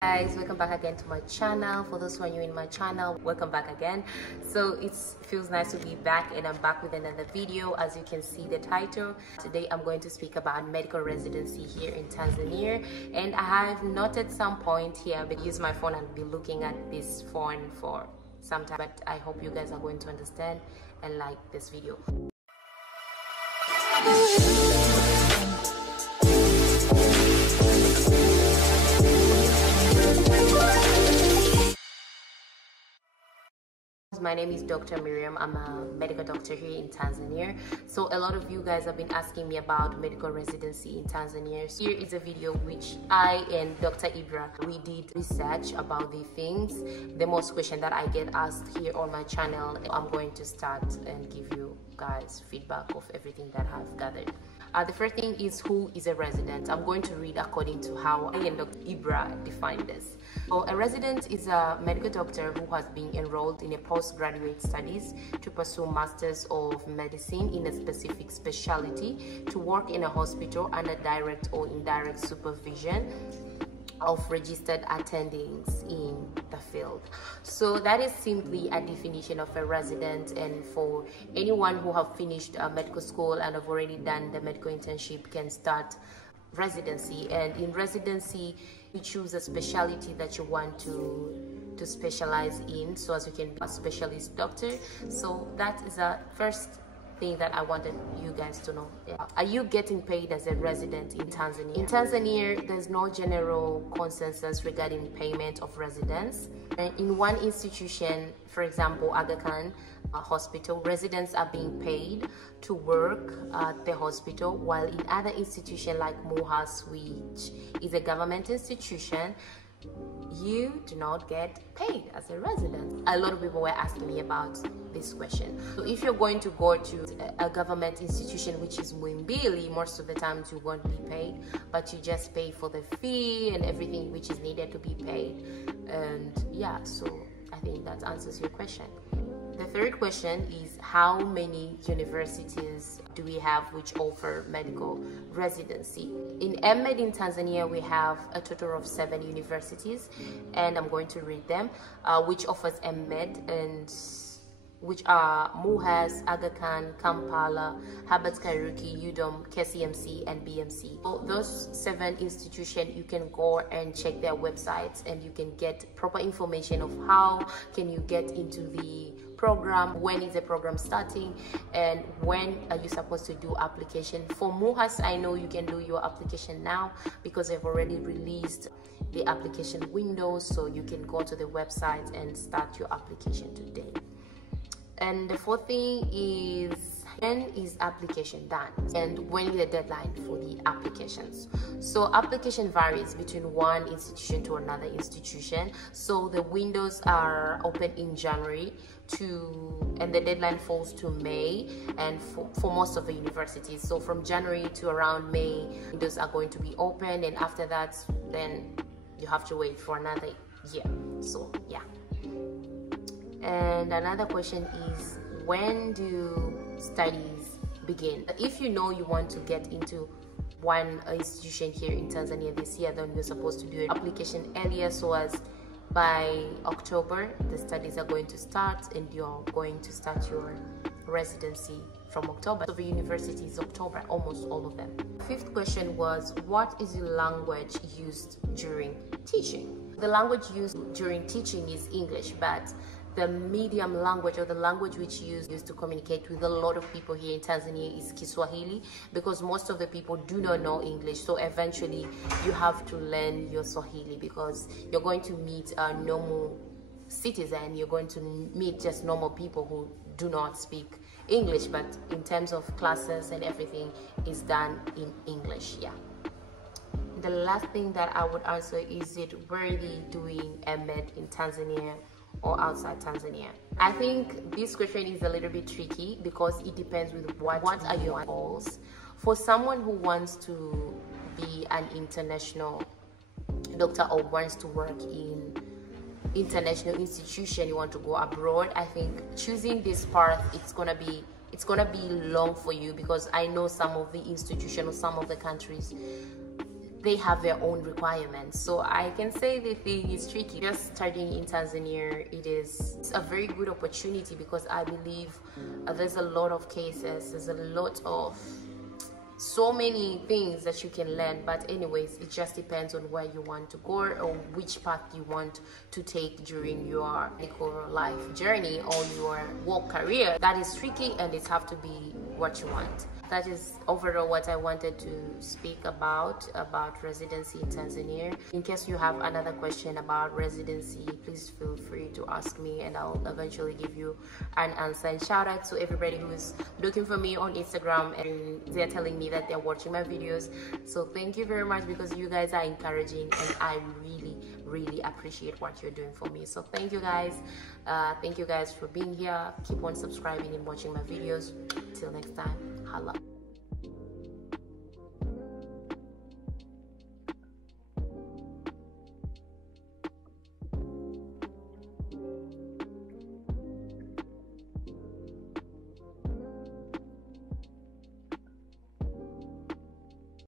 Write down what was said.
Guys, welcome back again to my channel. For those who are new in my channel, welcome back again. So it feels nice to be back, and I'm back with another video. As you can see the title, today I'm going to speak about medical residency here in Tanzania, and I have noted some point here, but use my phone and be looking at this phone for some time, but I hope you guys are going to understand and like this video. My name is Dr. Miriam. I'm a medical doctor here in Tanzania. So a lot of you guys have been asking me about medical residency in Tanzania. So here is a video which I and Dr. Ibra, we did research about the things, the most question that I get asked here on my channel. I'm going to start and give you guys feedback of everything that I've gathered. The first thing is, who is a resident? I'm going to read according to how I and Dr. Ibra defined this. So a resident is a medical doctor who has been enrolled in a postgraduate studies to pursue masters of medicine in a specific specialty, to work in a hospital under direct or indirect supervision of registered attendings in the field. So that is simply a definition of a resident, and for anyone who have finished medical school and have already done the medical internship can start residency. And in residency you choose a specialty that you want to specialize in, so as you can be a specialist doctor. So that is a first thing that I wanted you guys to know. Are you getting paid as a resident in Tanzania? In Tanzania, there's no general consensus regarding payment of residents. In one institution, for example, Aga Khan hospital, residents are being paid to work at the hospital, while in other institutions like MUHAS, which is a government institution, you do not get paid as a resident. A lot of people were asking me about this question. So if you're going to go to a government institution which is Muimbili, most of the times you won't be paid, but you just pay for the fee and everything which is needed to be paid. And yeah, so I think that answers your question. The third question is, how many universities do we have which offer medical residency? In MMed in Tanzania, we have a total of 7 universities, and I'm going to read them, which offers MMed, and which are MUHAS, Aga Khan, Kampala, Kairuki, UDOM, KCMC, and BMC. So those 7 institutions, you can go and check their websites, and you can get proper information of how can you get into the program, when is the program starting, and when are you supposed to do application. For MUHAS, I know you can do your application now because they've already released the application window, so you can go to the website and start your application today. And the fourth thing is, when is application done and when is the deadline for the applications? So application varies between one institution to another institution. So the windows are open in January and the deadline falls to May, and for most of the universities. So from January to around May, windows are going to be open, and after that then you have to wait for another year. So yeah. And another question is, when do studies begin? If you know you want to get into one institution here in Tanzania this year, then you're supposed to do an application earlier, so as by October the studies are going to start, and you're going to start your residency from October. So the university is October, almost all of them. Fifth question was, what is the language used during teaching? The language used during teaching is English, but the medium language, or the language which is used to communicate with a lot of people here in Tanzania, is Kiswahili, because most of the people do not know English. So eventually you have to learn your Swahili, because you're going to meet a normal citizen, you're going to meet just normal people who do not speak English, but in terms of classes and everything is done in English. Yeah. The last thing that I would answer is, it worthy doing MMed in Tanzania or outside Tanzania? I think this question is a little bit tricky because it depends with what are your goals. For someone who wants to be an international doctor or wants to work in international institution, you want to go abroad, I think choosing this path, it's gonna be long for you, because I know some of the institutions or some of the countries, they have their own requirements. So I can say the thing is tricky. Just studying in Tanzania, it's a very good opportunity because I believe there's a lot of cases, there's a lot of so many things that you can learn. But anyways, it just depends on where you want to go or which path you want to take during your medical life journey or your work career. That is tricky, and it have to be what you want. That is overall what I wanted to speak about residency in Tanzania. In case you have another question about residency, please feel free to ask me and I'll eventually give you an answer. And shout out to everybody who is looking for me on Instagram and they're telling me that they're watching my videos. So thank you very much, because you guys are encouraging and I really appreciate what you're doing for me. So thank you guys. Thank you guys for being here. Keep on subscribing and watching my videos. Till next time, holla.